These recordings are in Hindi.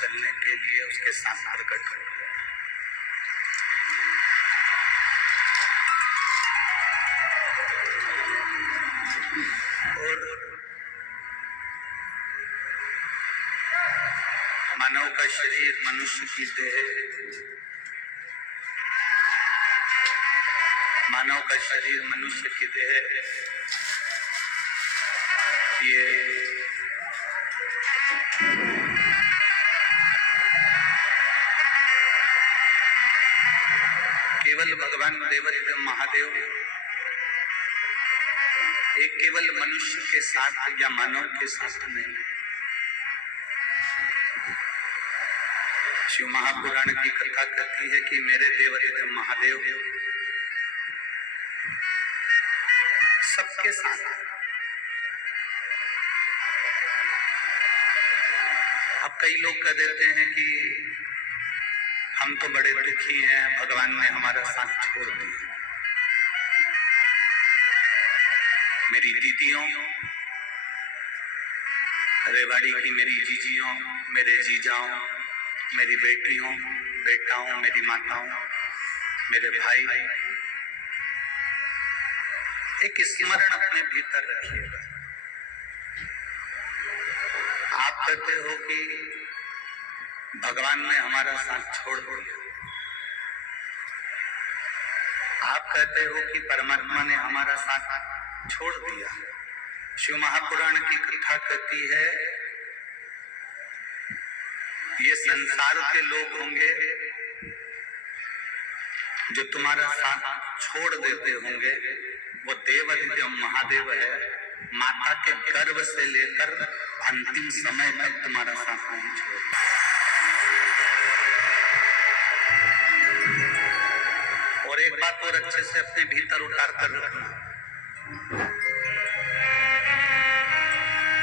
चलने के लिए उसके साथ प्रकट हो। और मानव का शरीर, मनुष्य की देह, मानव का शरीर, मनुष्य की देह, ये केवल भगवान देवादिदेव महादेव एक केवल मनुष्य के साथ या मानव के साथ नहीं, शिव महापुराण की कथा कहती है कि मेरे देवादिदेव महादेव सबके साथ। अब कई लोग कह देते हैं कि हम तो बड़े दुखी हैं, भगवान ने हमारा साथ छोड़ दिया। मेरी दीदियों, रेवाड़ी की मेरी जीजियों, मेरे जीजाओं, मेरी बेटियों, बेटाओं, मेरी माताओं, मेरे भाई, एक स्मरण अपने भीतर रखिएगा। आप कहते हो कि भगवान ने हमारा साथ छोड़ दिया, आप कहते हो कि परमात्मा ने हमारा साथ छोड़ दिया। शिव महापुराण की कथा कहती है ये संसार के लोग होंगे जो तुम्हारा साथ छोड़ देते होंगे, वो देवादिदेव महादेव है। माता के गर्भ से लेकर अंतिम समय तक तुम्हारा साथ नहीं छोड़ता। और एक बात और अच्छे से अपने भीतर उतार कर रखना,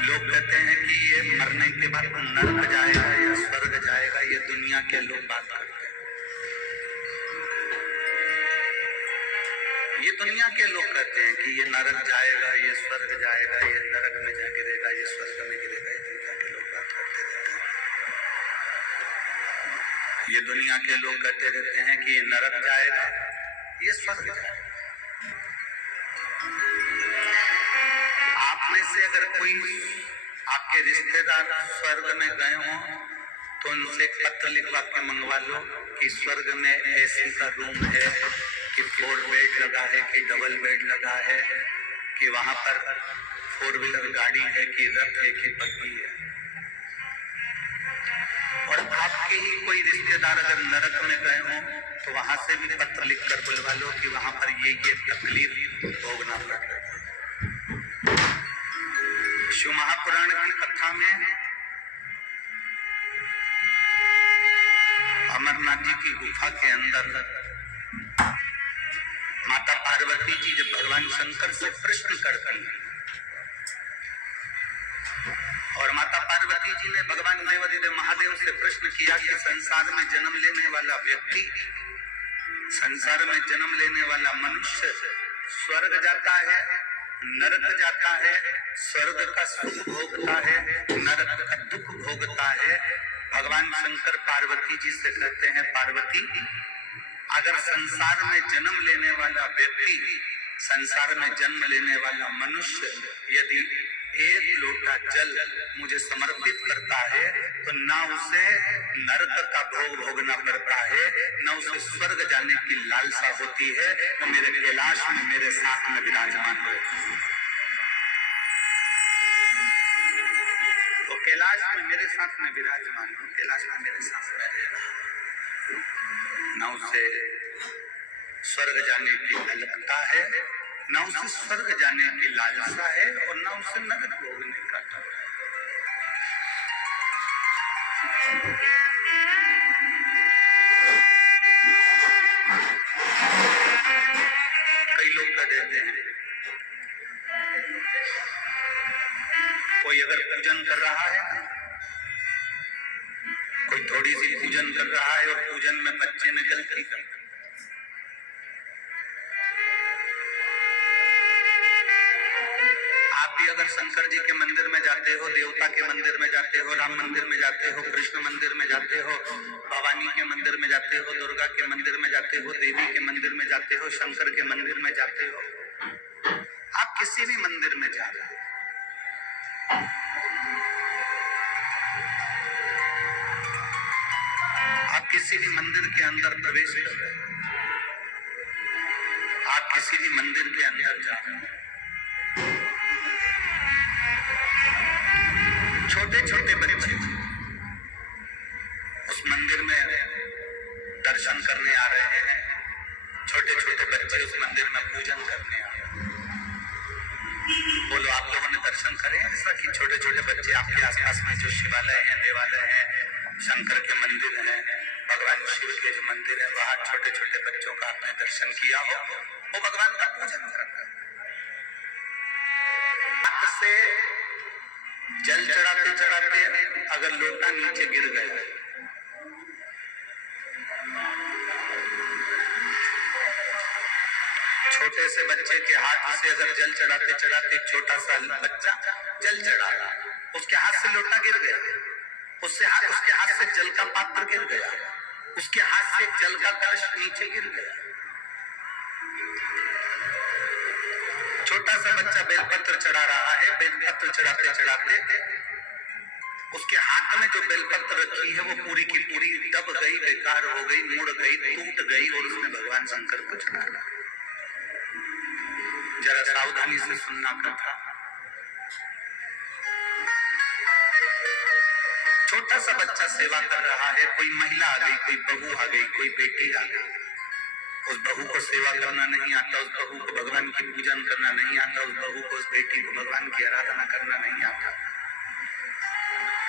लोग कहते हैं कि ये मरने के बाद नरक जाएगा या स्वर्ग जाएगा, ये दुनिया के लोग बात करते हैं। ये दुनिया के लोग कहते हैं कि ये नरक जाएगा, ये स्वर्ग जाएगा, ये नरक में जा गिरेगा, ये स्वर्ग में गिरेगा। ये दुनिया के लोग बात करते रहते हैं। ये दुनिया के लोग कहते रहते हैं कि ये नरक जाएगा, ये स्वर्ग जाएगा। आप में से अगर कोई आपके रिश्तेदार स्वर्ग में गए हों तो उनसे एक पत्र लिखवा के मंगवा लो कि स्वर्ग में एसी का रूम है, कि 4 बेड लगा है, कि डबल बेड लगा है, कि वहां पर 4 व्हीलर गाड़ी है, कि रथ है, कि बग्गी है। और आपके ही कोई रिश्तेदार अगर नरक में गए हों तो वहां से भी पत्र लिखकर बुलवा लो कि वहां पर ये तकलीफ भोगना पड़ रहा है। शिव महापुराण की कथा में अमरनाथ जी की गुफा के अंदर माता पार्वती जी जब भगवान शंकर से प्रश्न करती हैं और माता पार्वती जी ने भगवान देवादिदेव महादेव से प्रश्न किया कि संसार में जन्म लेने वाला व्यक्ति, संसार में जन्म लेने वाला मनुष्य स्वर्ग जाता है, नरक जाता है, स्वर्ग का सुख भोगता है, नरक का दुख भोगता है। भगवान शंकर पार्वती जी से कहते हैं, पार्वती अगर संसार में जन्म लेने वाला व्यक्ति, संसार में जन्म लेने वाला मनुष्य यदि 1 लोटा जल मुझे समर्पित करता है तो ना उसे नरक का भोग भोगना पड़ता है, ना उसे स्वर्ग जाने की लालसा होती है। वो मेरे कैलाश में मेरे साथ में विराजमान है। वो कैलाश में मेरे साथ में विराजमान हो, कैलाश में मेरे साथ में रहेगा। ना उसे स्वर्ग जाने की ललकता है, ना उसे स्वर्ग जाने की लालसा है, और ना उसे नरक भोगने का डर है। कई लोग कह देते हैं, कोई अगर पूजन कर रहा है ना, कोई थोड़ी सी पूजन कर रहा है और पूजन में बच्चे ने गलती कर दी, आप अगर शंकर जी के मंदिर में जाते हो, देवता के मंदिर में जाते हो, राम मंदिर में जाते हो, कृष्ण मंदिर में जाते हो, दुर्गा के मंदिर में जाते हो, देवी के मंदिर में जाते हो, शंकर के मंदिर में जाते हो, आप किसी भी मंदिर में जा रहे हो, आप किसी भी मंदिर के अंदर प्रवेश कर रहे हो, आप किसी भी मंदिर के अंदर जा रहे हो, छोटे छोटे बच्चे उस मंदिर में दर्शन करने आ रहे हैं, छोटे छोटे बच्चे उस मंदिर में पूजन करने आ रहे हैं। बोलो, आप लोगों ने दर्शन करे ऐसा कि छोटे छोटे बच्चे आपके आसपास में जो शिवालय हैं, देवालय हैं, शंकर के मंदिर हैं, भगवान शिव के जो मंदिर है, वहां छोटे छोटे बच्चों का आपने दर्शन किया हो, वो भगवान का पूजन कर रहे हैं। हाथ से जल चढ़ाते चढ़ाते अगर लोटा नीचे गिर गया, छोटे से बच्चे के हाथ से अगर जल चढ़ाते चढ़ाते एक छोटा सा बच्चा जल चढ़ा रहा, उसके हाथ से लोटा गिर गया, उसके हाथ से जल का पात्र गिर गया, उसके हाथ से जल का कलश नीचे गिर गया। छोटा सा बच्चा बेलपत्र चढ़ा रहा है, बेलपत्र चढ़ाते चढ़ाते उसके हाथ में जो बेलपत्र रखी है वो पूरी की पूरी दब गई, बेकार हो गई, मुड़ गई, टूट गई और उसने भगवान शंकर को चढ़ाया। जरा सावधानी से सुनना कथा। छोटा सा बच्चा सेवा कर रहा है, कोई महिला आ गई, कोई बहू आ गई, कोई बेटी आ गई, उस बहू को सेवा करना नहीं आता, उस बहू को भगवान की पूजन करना नहीं आता, उस बहू को, उस बेटी को भगवान की आराधना करना नहीं आता,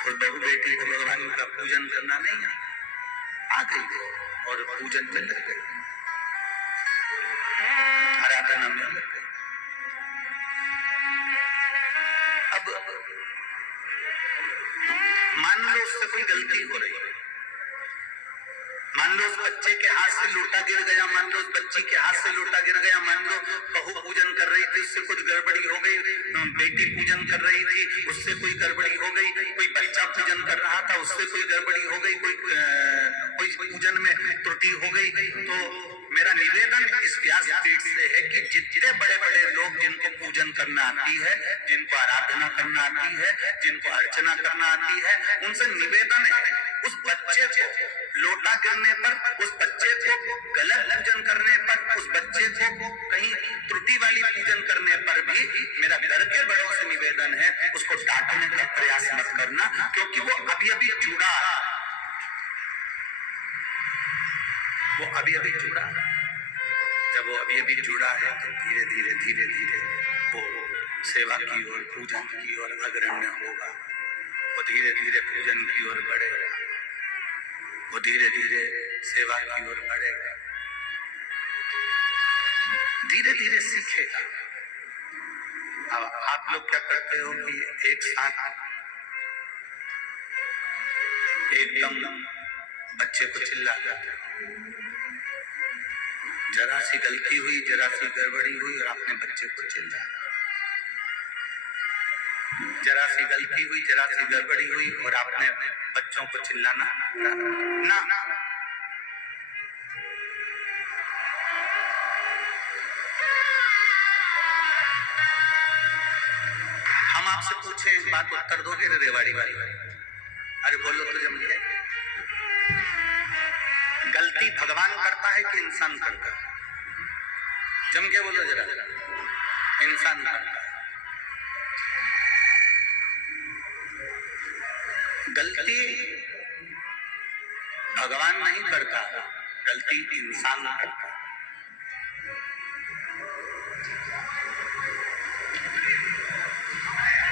उस बहू बेटी को भगवान का पूजन करना नहीं आता। आ गई और पूजन में लग गई, आराधना में लग गई। अब मान लो उससे कोई गलती हो रही है, मान लो उस बच्चे के हाथ से लोटा गिर गया, मान लो उस बच्ची के हाथ से लोटा गिर गया, मान लो बहू पूजन कर रही थी, उससे कुछ गड़बड़ी हो गई, बेटी पूजन कर रही थी, उससे कोई गड़बड़ी हो गई, कोई बच्चा पूजन कर रहा था, उससे कोई गड़बड़ी हो गई, कोई पूजन में त्रुटि हो गई। तो मेरा निवेदन इस व्यासपीठ से है कि जितने बड़े बड़े लोग जिनको पूजन करना आती है, जिनको आराधना करना आती है, जिनको अर्चना करना आती है, उनसे निवेदन है उस बच्चे को लोटा गिरने पर, उस बच्चे को गलत पूजन करने पर, उस बच्चे को कहीं त्रुटि वाली पूजन करने पर भी मेरा घर के बड़ों से निवेदन है उसको डांटने का प्रयास मत करना, क्योंकि वो अभी अभी जुड़ा, वो अभी अभी जुड़ा। जब वो अभी अभी जुड़ा है तो धीरे धीरे धीरे धीरे वो सेवा की ओर, पूजन की ओर अग्रण्य होगा, वो धीरे धीरे पूजन की ओर बढ़ेगा, वो धीरे धीरे सेवा की ओर बढ़ेगा, धीरे धीरे सीखेगा। अब आप लोग क्या करते हो कि एक साथ एकदम बच्चे को चिल्ला जाते हो, जरा सी गलती हुई, जरा सी गड़बड़ी हुई और आपने बच्चे को चिल्लाया, जरा सी गलती हुई, जरा सी गड़बड़ी हुई और आपने बच्चों को चिल्लाना ना। हम आपसे पूछे एक बात, उत्तर दोगे रेवाड़ी वाली? अरे बोलो तो जम के। गलती भगवान करता है कि इंसान करता है? जम के बोलो जरा। इंसान करता है। गलती भगवान नहीं करता, गलती इंसान करता है।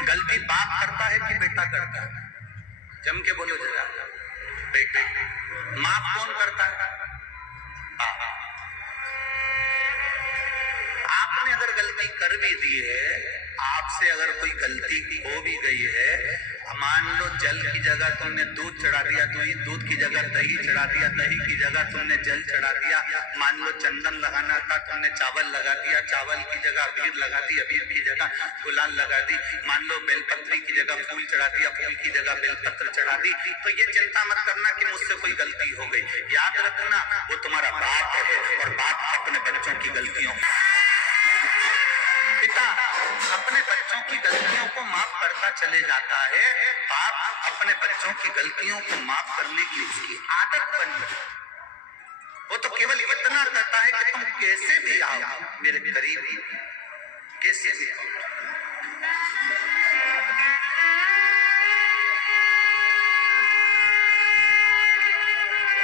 गलती बाप करता है कि बेटा करता है? जम के बोलो जरा। बेटा। माफ कौन करता है? आपने अगर गलती कर भी दी है, आपसे अगर कोई गलती हो भी गई है मान लो जल की जगह तुमने दूध चढ़ा दिया, दूध की जगह दही चढ़ा दिया, दही की जगह तुमने जल चढ़ा दिया। मान लो चंदन लगाना था, तुमने चावल लगा दिया, चावल की जगह अबीर लगा दी, अबीर की जगह गुलाल लगा दी। मान लो बेलपत्री की जगह फूल चढ़ा दिया, फूल की जगह बेलपत्र चढ़ा दी। तो ये चिंता मत करना कि मुझसे कोई गलती हो गई। याद रखना वो तुम्हारा बाप है और बाप अपने बच्चों की गलतियों, पिता अपने बच्चों की गलतियों को माफ करता चले जाता है। बाप अपने बच्चों की गलतियों को माफ करने की उसकी आदत बनी। वो तो केवल इतना कहता है कि तुम कैसे भी आओ मेरे करीब, कैसे भी आओ।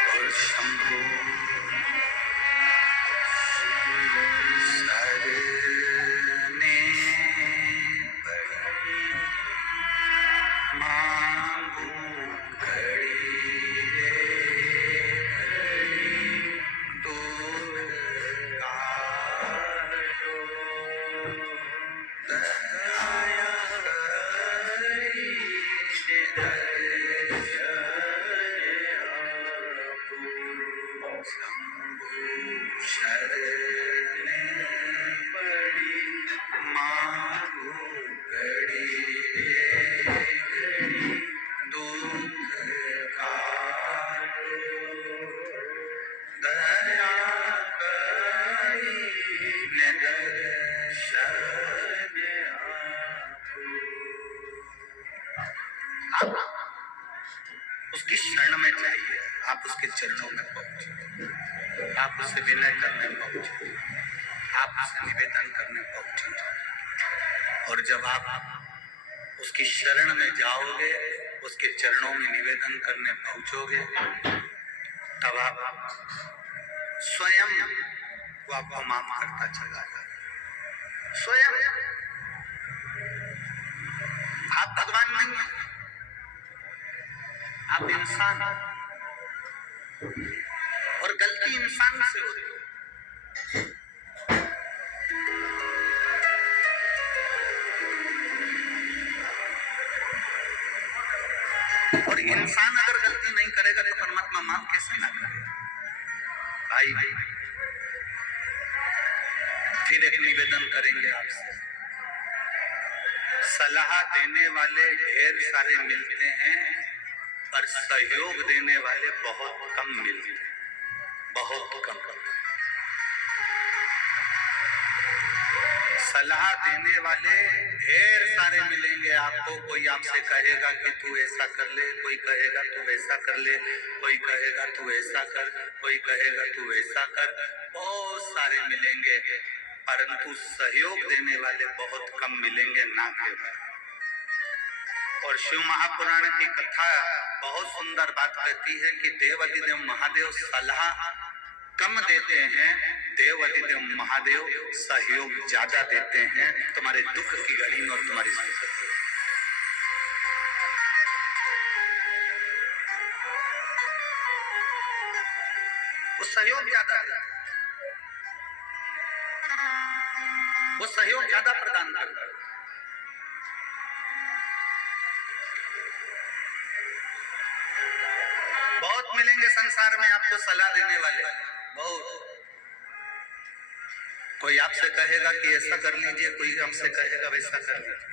और शंभो उसकी शरण में चाहिए, आप उसके चरणों में पहुंचे, आप उससे विनय करने पहुंचे, आप उससे निवेदन करने पहुंचे। और जब आप उसकी शरण में जाओगे, उसके चरणों में निवेदन करने पहुंचोगे, तब आप स्वयं वो आपको माफ करता चला जाएगा। स्वयं आप भगवान नहीं हैं, आप इंसान, और गलती इंसान से होती है। और इंसान अगर गलती नहीं करेगा तो परमात्मा माफ कैसे ना करेगा। भाई फिर एक निवेदन करेंगे आपसे, सलाह देने वाले ढेर सारे मिलते हैं पर सहयोग देने वाले बहुत कम मिलते हैं, बहुत कम। सलाह देने वाले ढेर सारे मिलेंगे आपको। कोई आपसे कहेगा कि तू ऐसा कर ले, कोई कहेगा तू वैसा कर ले, कोई कहेगा तू ऐसा कर, कोई कहेगा तू वैसा कर, बहुत सारे मिलेंगे, परंतु सहयोग देने वाले बहुत कम मिलेंगे, ना केवल। और शिव महापुराण की कथा बहुत सुंदर बात कहती है कि देवाधिदेव महादेव सलाह कम देते हैं, देवाधिदेव महादेव सहयोग ज्यादा देते हैं तुम्हारे दुख की घड़ी में और तुम्हारी सुख की। वो सहयोग ज्यादा देते हैं, वो सहयोग ज्यादा प्रदान करते हैं। बहुत मिलेंगे संसार में आपको सलाह देने वाले, बहुत। कोई आपसे कहेगा कि ऐसा कर लीजिए, कोई आपसे कहेगा वैसा कर लीजिए।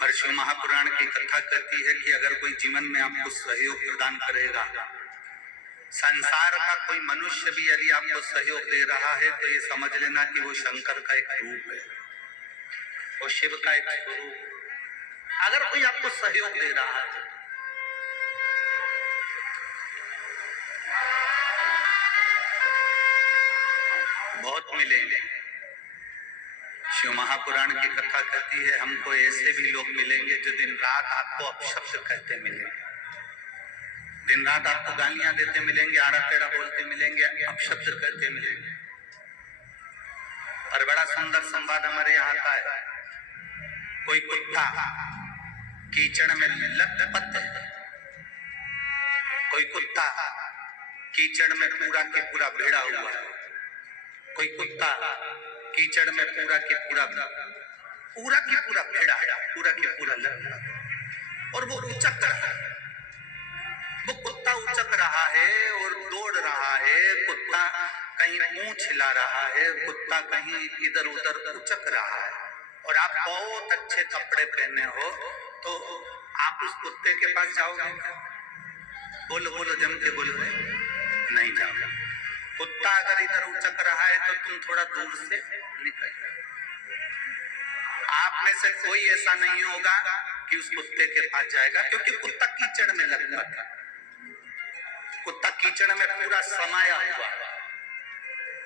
और शिव महापुराण की कथा कहती है कि अगर कोई जीवन में आपको सहयोग प्रदान करेगा, संसार का कोई मनुष्य भी यदि आपको सहयोग दे रहा है तो ये समझ लेना कि वो शंकर का एक रूप है, वो शिव का एक स्वरूप। अगर कोई आपको सहयोग दे रहा है, बहुत मिलेंगे। शिव महापुराण की कथा कहती है हमको ऐसे भी लोग मिलेंगे जो दिन रात आपको अपशब्द कहते मिलेंगे, दिन रात आपको गालियां देते मिलेंगे, आड़ा टेढ़ा बोलते मिलेंगे, अपशब्द कहते मिलेंगे। और बड़ा सुंदर संवाद हमारे यहाँ का है, कोई कुत्ता कीचड़ में लथपथ है, कोई कुत्ता कीचड़ में पूरा के पूरा भिड़ा हुआ है, कोई कुत्ता कीचड़ में पूरा के पूरा पूरा की पूरा भेड़ा, पूरा की पूरा लड़का, और वो उचक रहा है, वो कुत्ता उचक रहा है और दौड़ रहा है, कुत्ता कहीं पूंछ हिला रहा है, कुत्ता कहीं इधर उधर उचक रहा है, और आप बहुत अच्छे कपड़े पहने हो तो आप उस कुत्ते के पास जाओगे क्या? बोलो बोलो, जम के बोलो। नहीं जाओगे। कुत्ता अगर इधर उचक रहा है तो तुम थोड़ा दूर से निकल जाओ। आप में से कोई ऐसा नहीं होगा कि उस कुत्ते के पास जाएगा, क्योंकि कुत्ता कीचड़ में लगता है, कुत्ता कीचड़ में पूरा समाया हुआ है,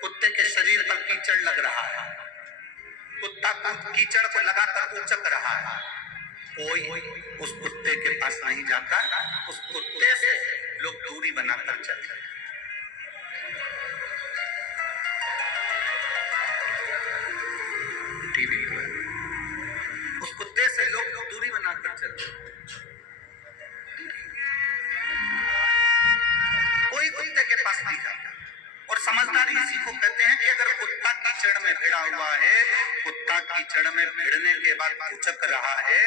कुत्ते के शरीर पर कीचड़ लग रहा है, कुत्ता कीचड़ को लगाकर उचक रहा है, कोई उस कुत्ते के पास नहीं जाता, उस कुत्ते से लोग दूरी बनाकर चल रहे हैं। टीवी पर उस कुत्ते से लोग दूरी बनाकर चल रहे हैं। कोई कुत्ते के पास नहीं जाता। और समझदारी इसी को कहते हैं कि अगर कुत्ता कीचड़ में भिड़ा हुआ है, कुत्ता कीचड़ में भिड़ने के बाद उचक रहा है,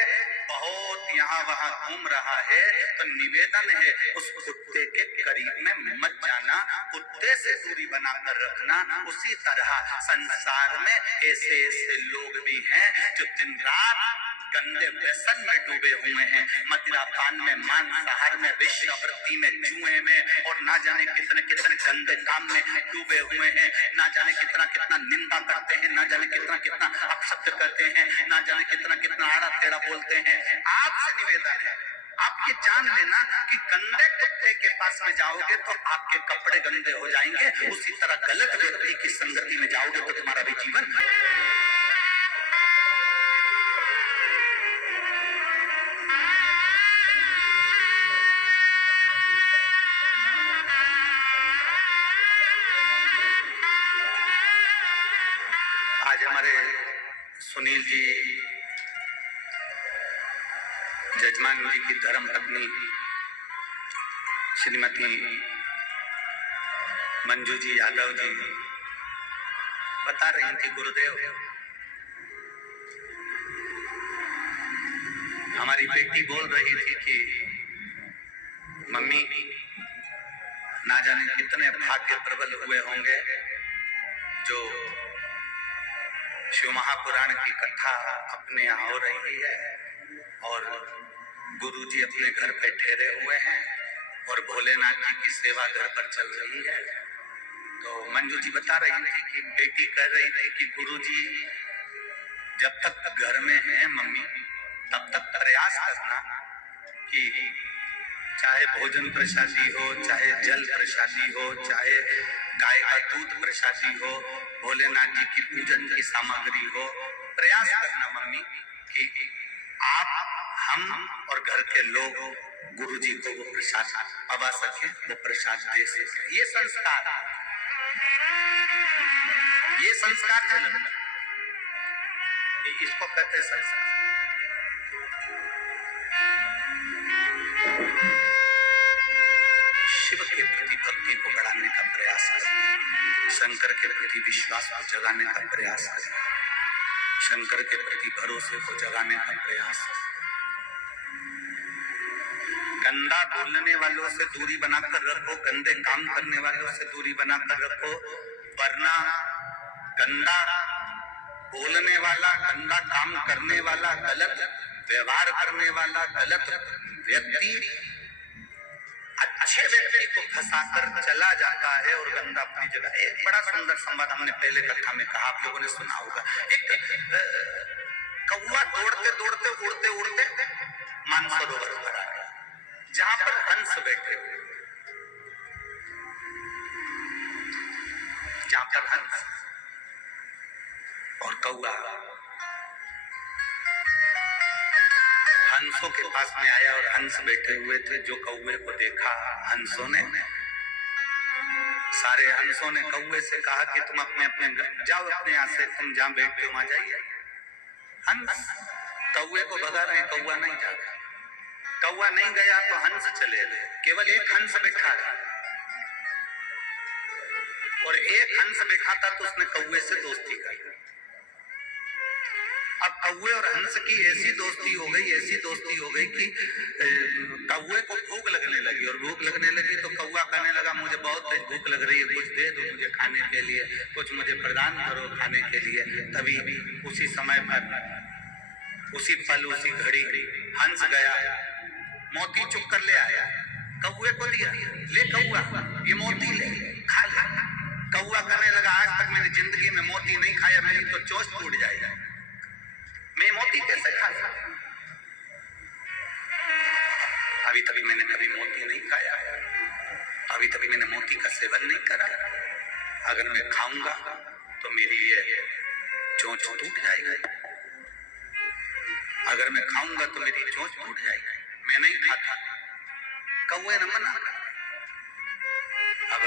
बहुत यहाँ वहां घूम रहा है, तो निवेदन है उस कुत्ते के करीब में मत जाना, कुत्ते से दूरी बनाकर रखना। उसी तरह संसार में ऐसे ऐसे लोग भी हैं जो दिन रात गंदे व्यसन में डूबे हुए हैं, मदिरापान में, मांसाहार में, वेश्यावृत्ति में, जुए में, और ना जाने कितने कितने गंदे काम में डूबे हुए हैं, ना जाने कितना कितना निंदा करते हैं, ना जाने कितना कितना अपशब्द करते हैं, ना जाने कितना कितना आड़ा टेढ़ा बोलते हैं। आपसे निवेदन है, आप ये जान लेना कि गंदे कुत्ते के पास में जाओगे तो आपके कपड़े गंदे हो जाएंगे, उसी तरह गलत व्यक्ति की संगति में जाओगे तो तुम्हारा भी जीवन। आज हमारे सुनील जी, जजमान जी की धर्म पत्नी श्रीमती मंजू जी यादव जी बता रही थी, गुरुदेव हमारी बेटी बोल रही थी कि मम्मी ना जाने कितने भाग्य प्रबल हुए होंगे जो शिव महापुराण की कथा अपने यहाँ हो रही है और गुरुजी अपने घर पे ठहरे हुए हैं और भोलेनाथ जी की सेवा घर पर चल रही है। तो मंजू जी बता रही थी कि बेटी कह रही थी कि गुरुजी जब तक घर में हैं मम्मी, तब तक प्रयास करना कि चाहे भोजन प्रसादी हो, चाहे जल प्रसादी हो, चाहे गाय का दूध प्रसादी हो, भोलेनाथ जी की पूजन की सामग्री हो, प्रयास करना मम्मी कि आप, हम और घर के लोग गुरुजी को वो प्रसाद पवा सके, वो प्रसाद दे सके। ये संस्कार, ये संस्कार है, इसको कहते संस्कार। शिव के प्रति भक्ति को बढ़ाने का प्रयास करें, शंकर के प्रति विश्वास को जगाने का प्रयास करें, शंकर के प्रति भरोसे को जगाने का प्रयास करें। गंदा बोलने वालों से दूरी बनाकर रखो, गंदे काम करने वालों से दूरी बनाकर रखो, वरना गंदा बोलने वाला, गंदा काम करने वाला, गलत व्यवहार करने वाला, गलत व्यक्ति अच्छे व्यक्ति को फंसाकर चला जाता है और गंदा अपनी जगह। एक बड़ा सुंदर संवाद हमने पहले कथा में कहा, आप लोगों ने सुना होगा। एक कौवा दौड़ते दौड़ते उड़ते उड़ते मानसरोवर पर आ गया, जहां पर हंस बैठे हुए, जहां पर हंस और कौवा, हंसों के पास में आया और हंस बैठे हुए थे। जो कौवे को देखा हंसों ने, सारे हंसों ने कौवे से कहा कि तुम अपने अपने जाओ, अपने यहाँ से तुम जहां बैठते हो वहां जाइए। हंस कौवे को भगा रहे, कौवा नहीं जा रहा। कौवा नहीं गया तो हंस चले गए, केवल एक हंस बैठा रहा, और एक हंस बैठा था तो उसने कौवे से दोस्ती कर ली। अब कौवे और हंस की ऐसी दोस्ती हो गई कि कौवे को भूख लगने लगी, और भूख लगने लगी तो कौवा कहने लगा मुझे बहुत तेज भूख लग रही है, कुछ दे दो मुझे खाने के लिए, कुछ मुझे प्रदान करो खाने के लिए। तभी उसी समय पर, उसी पल, उसी घड़ी हंस गया, मोती चुग कर ले आया, कौवे को दिया, ले कौवा ये मोती ले, खा ले। कौवा कहने लगा आज तक मैंने जिंदगी में मोती नहीं खाया, मेरी तो चोंच टूट जाएगा, मैं मोती कैसे खा सकता? अभी तक मैंने कभी मोती नहीं खाया, अभी तक मैंने मोती का सेवन नहीं करा, अगर मैं खाऊंगा तो मेरी ये चोंच टूट जाएगी, अगर मैं खाऊंगा तो मेरी चोंच टूट जाएगी, मैं नहीं खाता। कौवे ने मना कर। अब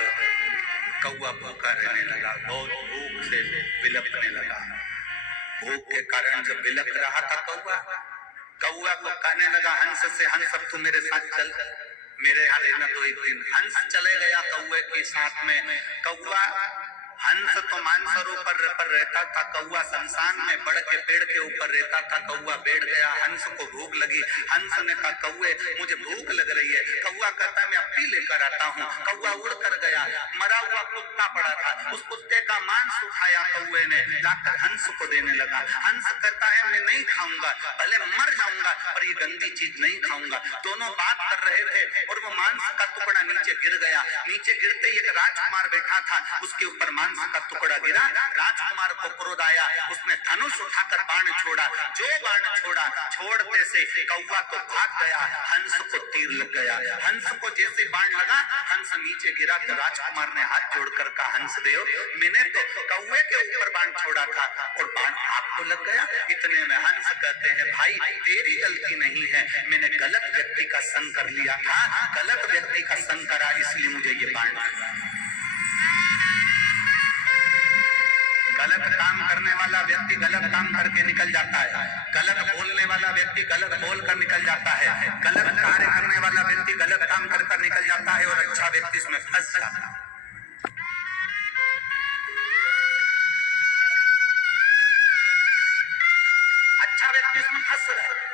कौवा भूखा रहने लगा, बहुत भूख से बिलखने लगा। भूख के कारण जब बिलख रहा था कौवा को कहने लगा हंस से, हंस अब तू मेरे साथ चल, मेरे यहाँ रहना तो एक दिन। हंस चले गया कौवे के साथ में। कौवा, हंस तो मानसरोवर पर रहता था, कौवा शमशान में बड़ के पेड़ के ऊपर रहता था। कौवा बैठ गया, हंस को भूख लगी। हंस ने कहा कौवे मुझे भूख लग रही है। कौवा कहता मैं अपनी लेकर आता हूँ। कौवा उड़ कर गया, मरा हुआ कुत्ता पड़ा था, उस कुत्ते का मांस उठाया कौवे ने, जाकर हंस को देने लगा। हंस कहता है मैं नहीं खाऊंगा, भले मर जाऊंगा पर ये गंदी चीज नहीं खाऊंगा। दोनों बात कर रहे थे और वो मांस का टुकड़ा नीचे गिर गया। नीचे गिरते ही एक राजकुमार बैठा था, उसके ऊपर मांस का टुकड़ा गिरा। राजकुमार को क्रोध आया, उसने धनुष उठाकर बाण छोड़ा। जो बाण छोड़ा, छोड़ते से कौवा तो भाग गया, हंस को तीर लग गया। हंस को जैसे बाण लगा, हंस नीचे गिरा तो राजकुमार ने हाथ जोड़कर कहा हंस देव, मैंने तो कौवे के ऊपर बाण छोड़ा था और बाण आपको लग गया। इतने में हंस कहते हैं भाई तेरी गलती नहीं है, मैंने गलत व्यक्ति का संग कर लिया था, गलत व्यक्ति का संग करा इसलिए मुझे ये बाण लगा। गलत काम करने वाला व्यक्ति गलत काम करके निकल जाता है, गलत बोलने वाला व्यक्ति गलत बोल कर निकल जाता है, गलत कार्य करने वाला व्यक्ति गलत काम कर निकल जाता है, और अच्छा व्यक्ति इसमें फंस जाता है। अच्छा व्यक्ति इसमें फंस रहा है।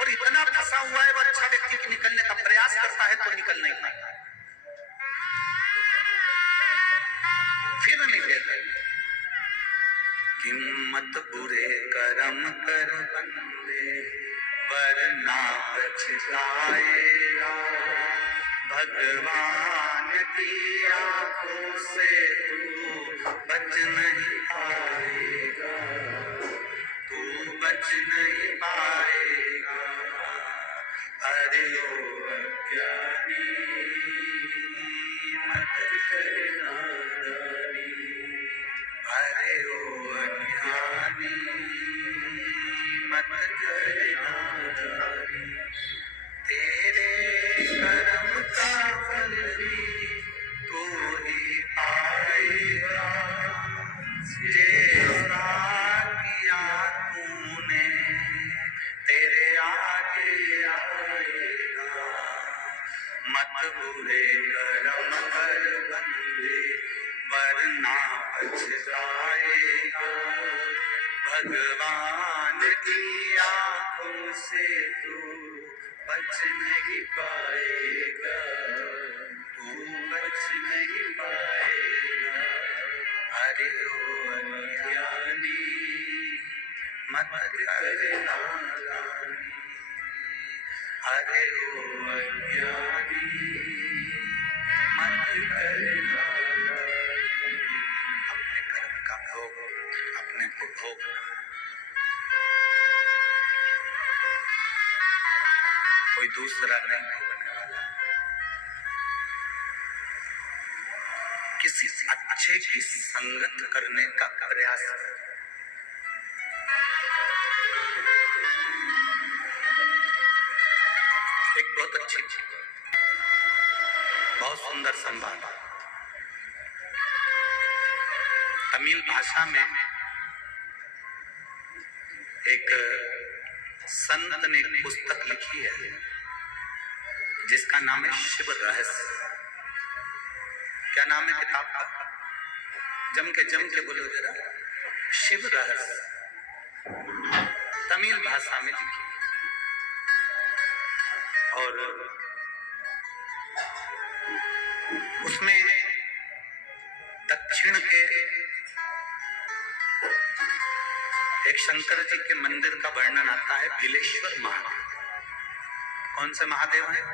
और इतना फंसा हुआ है वो अच्छा व्यक्ति की निकलने का प्रयास करता है तो निकल नहीं पाता, फिर निकल किम्मत बुरे कर्म कर बंदे वरना पछताएगा, भगवान की आंखों से तू बच नहीं पाएगा, तू बच नहीं पाएगा। अरे ओ अज्ञानी मत कर नादानी, अरे ओ अज्ञानी मत कर नादानी। तेरे कर्म का फल भी तू ही पाएगा, जैसा किया तूने तेरे आगे आएगा। मत बुरे कर्म कर बंदे वरना पछताएगा, भगवान की आंखों से तू बच नहीं पाएगा, तू बच नहीं पाएगा। अरे ओ अज्ञानी मत कर नादानी, अरे ओ अज्ञानी मत कर नादानी। अपने कर्म का भोग अपने को भोगना, कोई दूसरा नहीं भोगने वाला। किसी अच्छे की संगत करने का प्रयास करें। एक बहुत अच्छी, बहुत सुंदर संवाद तमिल भाषा में एक संत ने एक पुस्तक लिखी है जिसका नाम है शिव रहस्य। क्या नाम है किताब का? जम के बोलो जरा। शिव रहस्य, तमिल भाषा में लिखी। और उसमें दक्षिण के एक शंकर जी के मंदिर का वर्णन आता है, भीलेश्वर महादेव। कौन से महादेव हैं?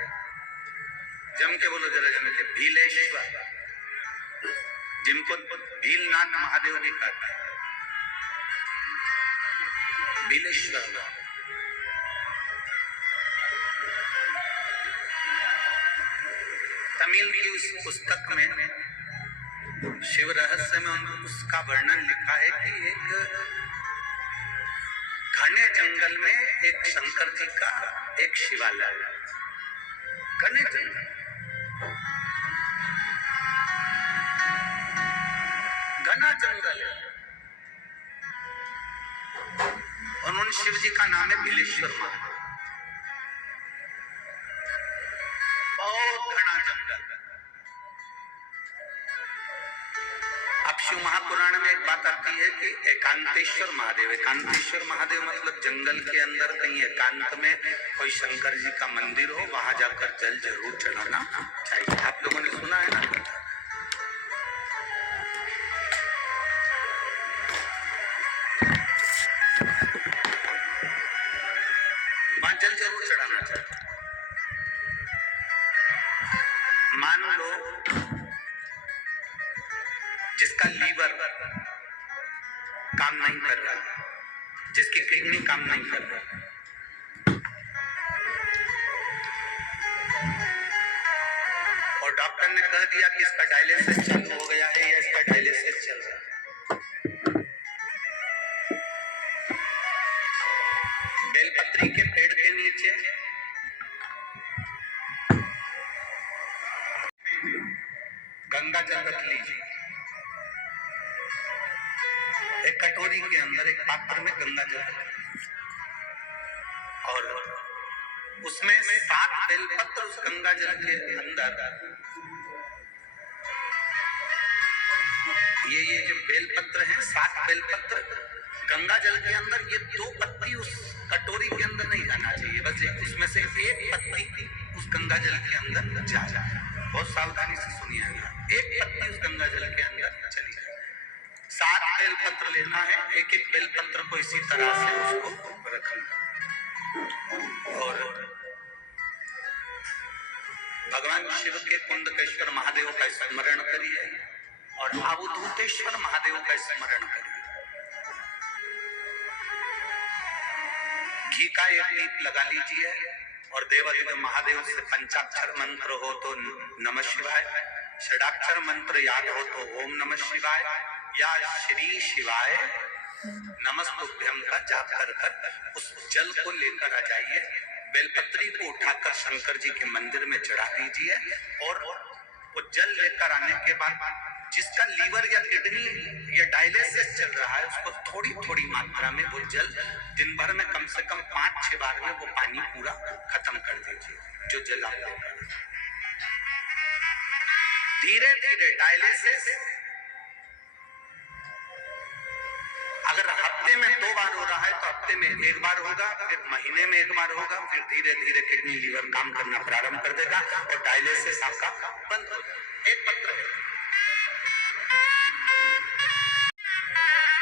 जम के बोलो जरा, जम के। भीलेश्वर, जिनको भीलनाथ महादेव भी कहते हैं, भीलेश्वर महादेव। तमिल की उस पुस्तक में, शिव रहस्य में, उसका वर्णन लिखा है कि एक घने जंगल में एक शंकर जी का एक शिवालय, घने जंगल, घना जंगल है, और उन शिव जी का नाम है भीलेश्वर महादेव। बहुत घना जंगल। अब शिव महापुराण में एक बात आती है कि एकांतेश्वर महादेव, एकांतेश्वर महादेव मतलब जंगल के अंदर कहीं एकांत में कोई शंकर जी का मंदिर हो, वहां जाकर जल जरूर चढ़ाना चाहिए। आप लोगों ने सुना है ना? वहां जल जरूर चढ़ाना चाहिए। मान लो जिसका लीवर काम नहीं कर रहा, जिसकी किडनी काम नहीं कर रहा, और डॉक्टर ने कह दिया कि इसका डायलिसिस चालू हो गया है या इसका डायलिसिस चल रहा है। बेलपत्री के पेड़ के नीचे गंगा जल रख लीजिए, एक कटोरी के अंदर, एक पात्र में गंगा जल, और उसमें 7 बेलपत्र उस गंगा जल के अंदर, ये जो बेलपत्र हैं, 7 बेलपत्र गंगा जल के अंदर, ये 2 पत्ती उस कटोरी के अंदर नहीं जाना चाहिए, बस उसमें से 1 पत्ती उस गंगा जल के अंदर जा जाए। बहुत सावधानी से सुनिएगा, 1 पत्ती उस गंगा जल के अंदर चली जाए। 7 बेलपत्र लेना है, एक एक बेलपत्र को इसी तरह से उसको रखना, और भगवान शिव के कुंडकेश्वर महादेव का स्मरण करिए और अवधूतेश्वर महादेव का स्मरण करिए। घी का एक दीप लगा लीजिए और देवाधिदेव महादेव से पंचाक्षर मंत्र हो तो नमः शिवाय, षडाक्षर मंत्र याद हो तो ओम नमः शिवाय या श्री शिवाय नमस्तुभ्यम का जाप कर कर उस जल को लेकर आ जाइए। बेलपत्री को उठाकर शंकर जी के मंदिर में चढ़ा दीजिए, और वो जल लेकर आने के बाद जिसका लीवर या किडनी या डायलिसिस चल रहा है, उसको थोड़ी थोड़ी मात्रा में वो जल दिन भर में कम से कम 5-6 बार में वो पानी पूरा खत्म कर दीजिए, जो जल आप लेकर। धीरे धीरे डायलिसिस अगर हफ्ते में 2 बार हो रहा है तो हफ्ते में 1 बार होगा, फिर महीने में 1 बार होगा, फिर धीरे धीरे किडनी लीवर काम करना प्रारंभ कर देगा और डायलिसिस आपका बंद हो जाएगा। एक पत्र है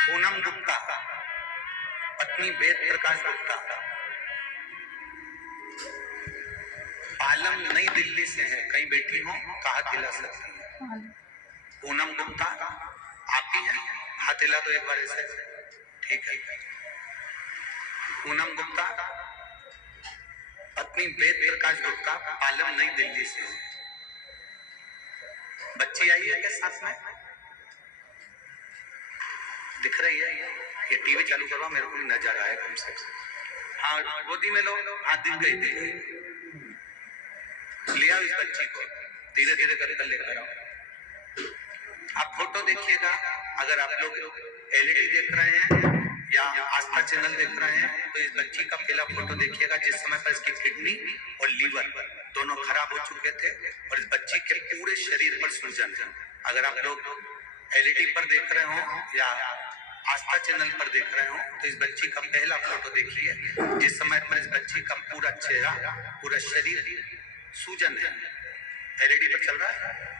पूनम गुप्ता, पत्नी वेद प्रकाश गुप्ता, पालम नई दिल्ली से है, कहीं बैठी हो कहा दिला सकती है। पूनम गुप्ता आप ही हैं? हाथ हिला तो एक बार ऐसे, ठीक है। पूनम गुप्ता पत्नी वेद प्रकाश गुप्ता, पालम नई दिल्ली से। बच्ची आई है क्या साथ में? दिख रही है? ये टीवी चालू करवा, मेरे को नजर आया कम से कम। हाँ, गोदी में लो। हाँ, दिख गई थी। लिया इस बच्ची को, धीरे धीरे कर लेकर आओ। आप फोटो देखिएगा, अगर आप लोग एलईडी देख रहे हैं या आस्था चैनल देख रहे हैं तो इस बच्ची का पहला फोटो देखिएगा जिस समय पर इसकी किडनी और लीवर दोनों खराब हो चुके थे और इस बच्ची के पूरे शरीर पर सूजन है। अगर आप लोग एलईडी पर देख रहे हो या आस्था चैनल पर देख रहे हो तो इस बच्ची का पहला फोटो देखिए जिस समय पर इस बच्ची का पूरा चेहरा पूरा शरीर सूजन है। एलईडी पर चल रहा है।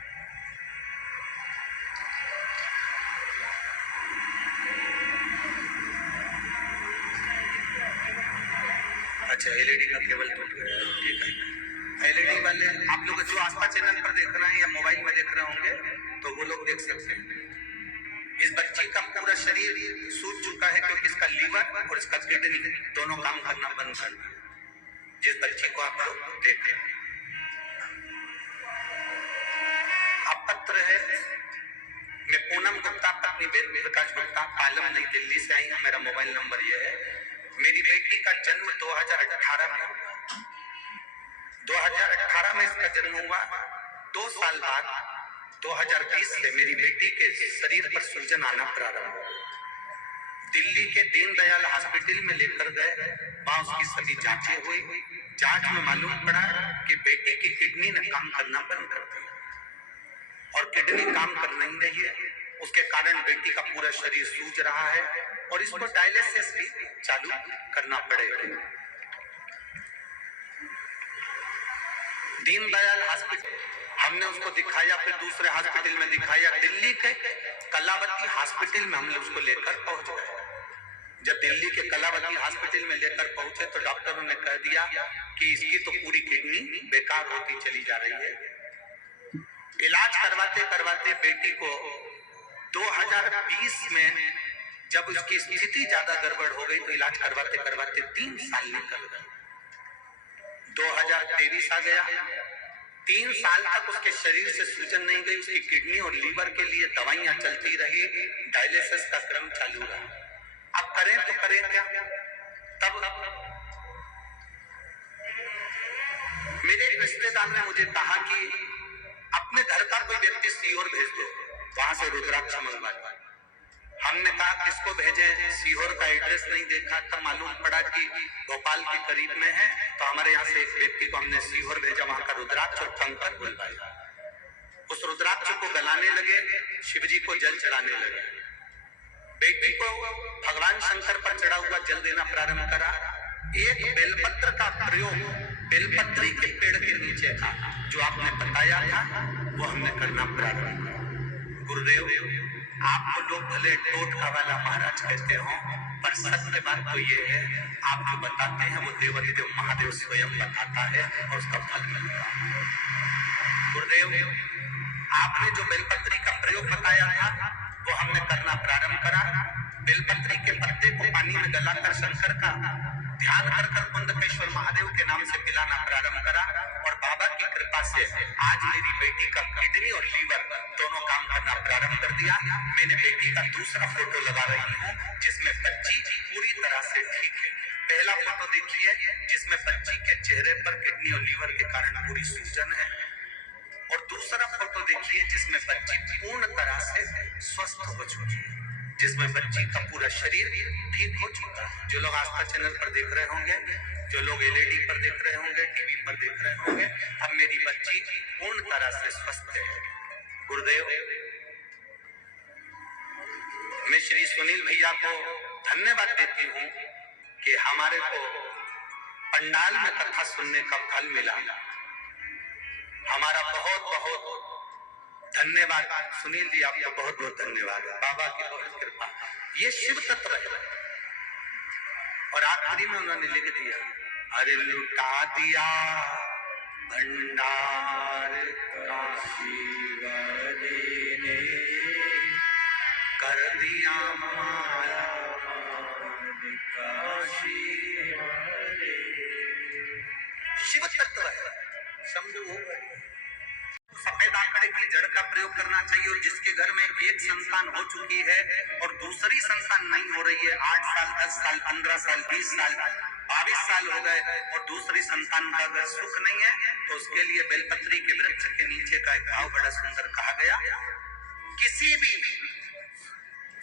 अच्छा, एलईडी का केबल टूट गया, ठीक है। एलईडी वाले आप लोग जो आस्था चैनल पर देख रहे हैं या मोबाइल में देख रहे होंगे तो वो लोग देख सकते हैं। इस बच्ची का पूरा शरीर सूज चुका है क्योंकि इसका लीवर और इसका किडनी दोनों काम करना बंद कर दिया। जिस बच्ची को आप लोग देख रहे हैं अब पत्र है। मैं पूनम गुप्ता पत्नी वेद प्रकाश गुप्ता पालम नई दिल्ली से आई हूँ। मेरा मोबाइल नंबर ये है। मेरी बेटी का जन्म 2018 में हुआ। 2018 में इसका जन्म हुआ। 2 साल बाद 2020 से मेरी बेटी के शरीर पर सूजन आना प्रारंभ हुआ। दिल्ली के दीनदयाल हॉस्पिटल में लेकर गए, वहां उसकी सभी जांचें हुई। जांच में मालूम पड़ा कि बेटी की किडनी ने काम करना बंद कर दिया और किडनी काम कर नहीं रही है। उसके कारण बेटी का पूरा शरीर सूज रहा है और इसको डायलिसिस भी चालू करना पड़ेगा। दीनदयाल हॉस्पिटल हमने उसको दिखाया, फिर दूसरे हॉस्पिटल में दिखाया। दिल्ली के कलावती हॉस्पिटल में हम लोग उसको लेकर पहुंच गए। जब दिल्ली के कलावती हॉस्पिटल में लेकर पहुंचे तो डॉक्टरों ने कह दिया कि इसकी तो पूरी किडनी बेकार होती चली जा रही है। इलाज करवाते करवाते बेटी को 2020 में जब उसकी स्थिति ज्यादा गड़बड़ हो गई तो इलाज करवाते करवाते 3 साल निकल गए। 2023 आ गया। 3 साल तक उसके शरीर से सूजन नहीं गई। उसकी किडनी और लीवर के लिए दवाइयां चलती रही, डायलिसिस का क्रम चालू रहा। अब करें तो करें क्या? तब मेरे एक रिश्तेदार ने मुझे कहा कि अपने घर का कोई व्यक्ति सीहोर भेज दो, वहां से रुद्राक्ष मंगवा दो। हमने कहा किसको भेजें? सीहोर का एड्रेस नहीं देखा, तब मालूम पड़ा कि भोपाल के करीब में है। तो हमारे यहाँ से एक व्यक्ति को हमने सीहोर भेजा, वहां का रुद्राक्ष और कंकर बुलवाया। उस रुद्राक्ष को गलाने लगे, शिव जी को जल चढ़ाने लगे। बेटी को भगवान शंकर पर चढ़ा हुआ जल देना प्रारंभ करा। एक बेलपत्र का प्रयोग बेलपत्री के पेड़ के नीचे था, जो आपने बताया था, वो हमने करना प्रारंभ किया। गुरुदेव, आपको लोग भले टोटका वाला महाराज कहते हो, पर सत्य बात तो ये है, आप जो बताते हैं वो देवाधिदेव महादेव स्वयं बताता है और उसका फल मिलता है। गुरुदेव, आपने जो बेलपत्री का प्रयोग बताया था वो हमने करना प्रारंभ करा। बेलपत्री के पत्ते को पानी में गलाकर शंकर का ध्यान कर कुंदकेश्वर महादेव के नाम से पिलाना प्रारंभ करा और बाबा की कृपा से आज मेरी बेटी का किडनी और लीवर दोनों काम करना प्रारंभ कर दिया। मैंने बेटी का दूसरा फोटो लगा रही हूँ जिसमें बच्ची पूरी तरह से ठीक है। पहला फोटो देखिए जिसमें बच्ची के चेहरे पर किडनी और लीवर के कारण पूरी सूजन है, और दूसरा फोटो देखिए जिसमें बच्ची पूर्ण तरह से स्वस्थ हो चुकी है, जिसमें बच्ची का पूरा शरीर ठीक हो चुका है। जो लोग आस्था चैनल पर देख रहे होंगे, जो लोग एलईडी पर देख रहे होंगे, टीवी पर देख रहे होंगे, अब मेरी बच्ची पूर्ण तरह से स्वस्थ है। गुरुदेव, मैं श्री सुनील भैया को धन्यवाद देती हूँ कि हमारे को पंडाल में कथा सुनने का फल मिला। हमारा बहुत बहुत धन्यवाद सुनील जी, आपको बहुत बहुत धन्यवाद है। बाबा की बहुत कृपा। ये शिव तत्व है। और आखिरी में उन्होंने लिख दिया, अरे लुटा दिया भंडार काशी वाले ने, कर दिया माला काशी वाले। शिव तत्व है। शंभु हो गए। सफेद आंकड़े की जड़ का प्रयोग करना चाहिए। और जिसके घर में एक संतान हो चुकी है और दूसरी संतान नहीं हो रही है, 8 साल 10 साल 15 साल 20 साल 22 साल हो गए और दूसरी संतान का अगर सुख नहीं है, तो उसके लिए बेलपत्री के वृक्ष के नीचे का एक भाव बड़ा सुंदर कहा गया। किसी भी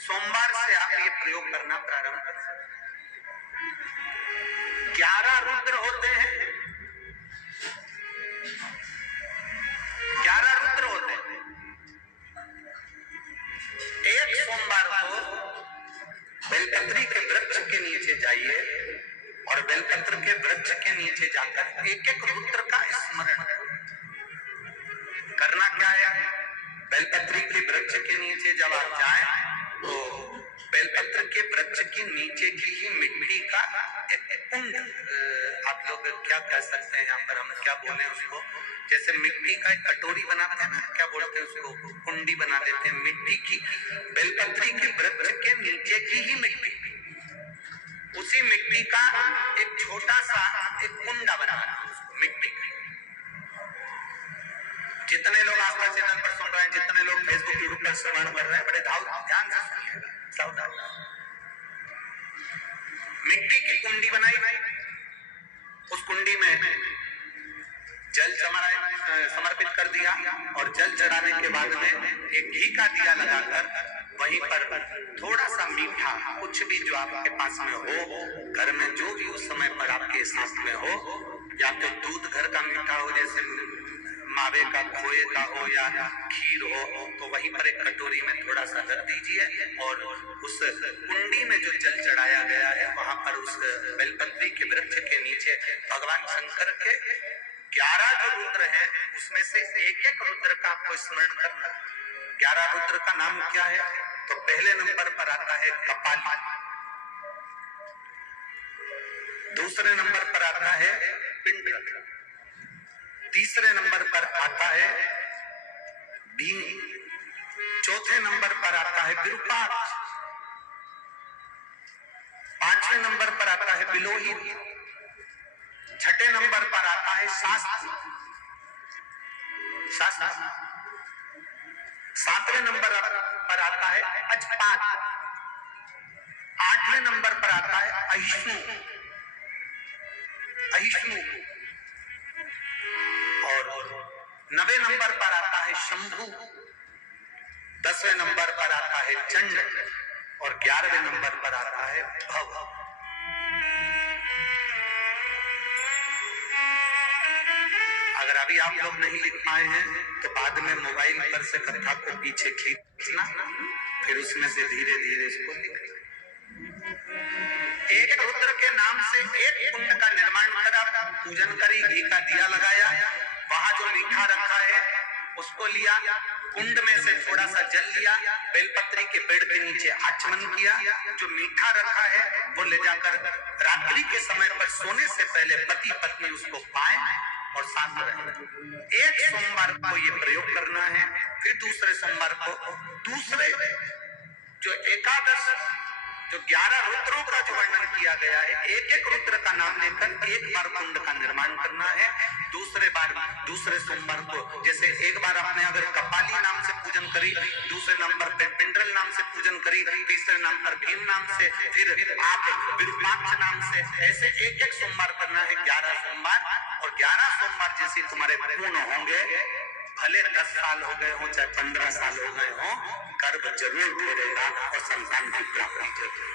सोमवार से आप ये प्रयोग करना प्रारंभ कर। 11 रुद्र होते हैं, 11 रुद्र होते हैं। एक सोमवार को बेलपत्री के वृक्ष के नीचे जाइए और बेलपत्र के वृक्ष के नीचे जाकर एक एक रुद्र का स्मरण करना। क्या है? बेलपत्री के वृक्ष के नीचे जब आप जाएं तो बेलपत्र के वृक्ष के नीचे की ही मिट्टी का एक कुंड, आप लोग क्या कह सकते हैं, यहाँ पर हम क्या बोले उसको, जैसे मिट्टी का एक कटोरी बनाते हैं ना, क्या बोलते हैं उसको, कुंडी बना देते हैं मिट्टी की। बेलपत्री के वृक्ष के नीचे की ही मिट्टी, उसी मिट्टी का एक छोटा सा एक कुंडा बनाना उसको मिट्टी का। जितने लोग आस्था चैनल पर सुन रहे हैं, जितने लोग फेसबुक यूट्यूब पर श्रवण कर रहे हैं, बड़े ध्यान से सुनिएगा, सावधान। मिट्टी की कुंडी बनाई, उस कुंडी में जल समर्पित कर दिया और जल चढ़ाने के बाद में एक घी का दिया लगाकर वहीं पर थोड़ा सा मीठा, कुछ भी जो आपके पास में हो, घर में जो भी उस समय पर आपके साथ में हो, या तो दूध घर का मीठा हो, जैसे मावे का, खोए का हो या खीर हो, तो वहीं पर एक कटोरी में थोड़ा सा रख दीजिए और उस कुंडी में जो जल चढ़ाया गया है वहां पर उस बेलपत्री के वृक्ष के नीचे भगवान शंकर के 11 जो रुद्र हैं उसमें से एक एक रुद्र का आपको स्मरण करना। 11 रुद्र का नाम क्या है? तो पहले नंबर पर आता है कपाली, दूसरे नंबर पर आता है पिंड, तीसरे नंबर पर आता है भीम, चौथे नंबर पर आता है विरूपाक्ष, पांचवें नंबर पर आता है बिलोही, छठे नंबर पर आता है शास्त्र, सातवें नंबर पर आता है अजपात, आठवें नंबर पर आता है अहिष्णु, और 9वें नंबर पर आता है शंभु, 10वें नंबर पर आता है चंड और 11वें नंबर पर आता है भव। अगर अभी आप लोग नहीं लिख पाए हैं तो बाद में मोबाइल पर से कथा को पीछे खींचना, फिर उसमें से धीरे धीरे इसको लिखना। एक रुद्र के नाम से एक कुंड का निर्माण करा, पूजन करी, घी का दिया लगाया, वहां जो मीठा रखा है उसको लिया, कुंड में से थोड़ा सा जल लिया, बेलपत्री के पेड़ के नीचे आचमन किया, जो मीठा रखा है वो ले जाकर रात्रि के समय पर सोने से पहले पति पत्नी उसको पाए और साथ रहे। एक सोमवार को ये प्रयोग करना है, फिर दूसरे सोमवार को दूसरे जो एकादश, जो 11 रुद्रों का जो वर्णन किया गया है, एक एक रुद्र का नाम लेकर एक बार कुंड का निर्माण करना है। दूसरे सोमवार को, जैसे एक बार आपने अगर कपाली नाम से पूजन करी, दूसरे नंबर पे पिंडल नाम से पूजन करी, तीसरे नंबर पर भीम नाम से, फिर आप विरूपाक्ष नाम से, ऐसे एक एक सोमवार करना है, 11 सोमवार। और 11 सोमवार जैसे तुम्हारे पूर्ण होंगे, भले 10 साल हो गए हो चाहे 15 साल हो गए हो, गर्भ जरूर घेरेगा और संतान की प्राप्ति जरूर।